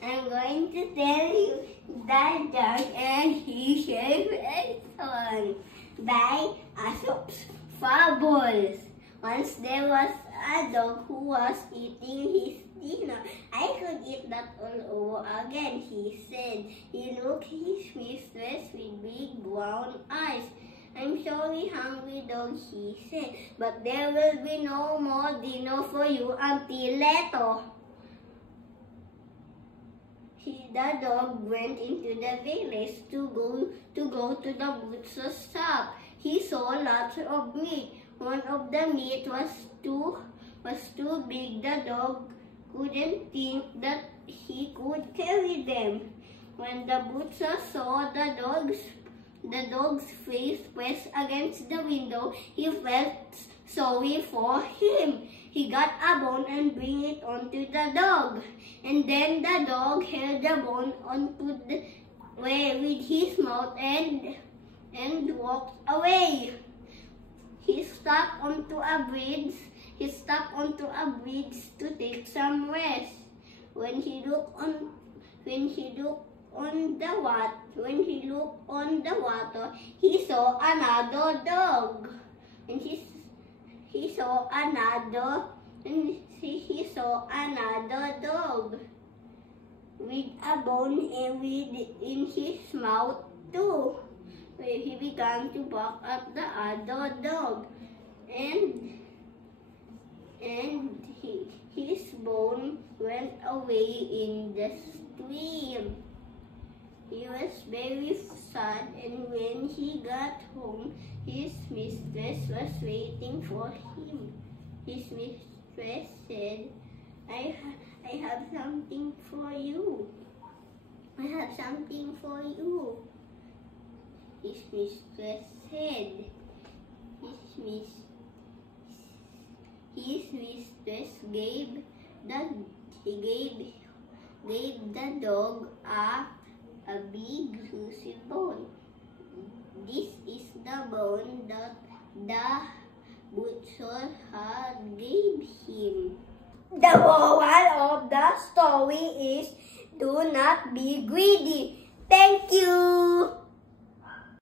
I'm going to tell you that dog and his favorite song by Aesop's Fables. Once there was a dog who was eating his dinner. I could eat that all over again, he said. He looked his mistress with big brown eyes. I'm sorry, hungry dog, he said, but there will be no more dinner for you until later. The dog went into the village to go to the butcher's shop. He saw lots of meat. One of the meat was too big. The dog couldn't think that he could carry them. When the butcher saw the dog's face pressed against the window, he felt sorry for him. He got a bone and bring it onto the dog. And then the dog held the bone onto the way with his mouth and walked away. He stepped onto a bridge to take some rest. When he looked on the water, he saw another dog. And he saw another dog with a bone in his mouth too. He began to bark at the other dog, and his bone went away in the stream. He was very sad, and when he got home, his mistress was waiting for him. His mistress said, I have something for you. I have something for you. His mistress said. His mistress gave the dog a big juicy bone. This is the bone that the butcher had gave him. The moral of the story is, do not be greedy. Thank you.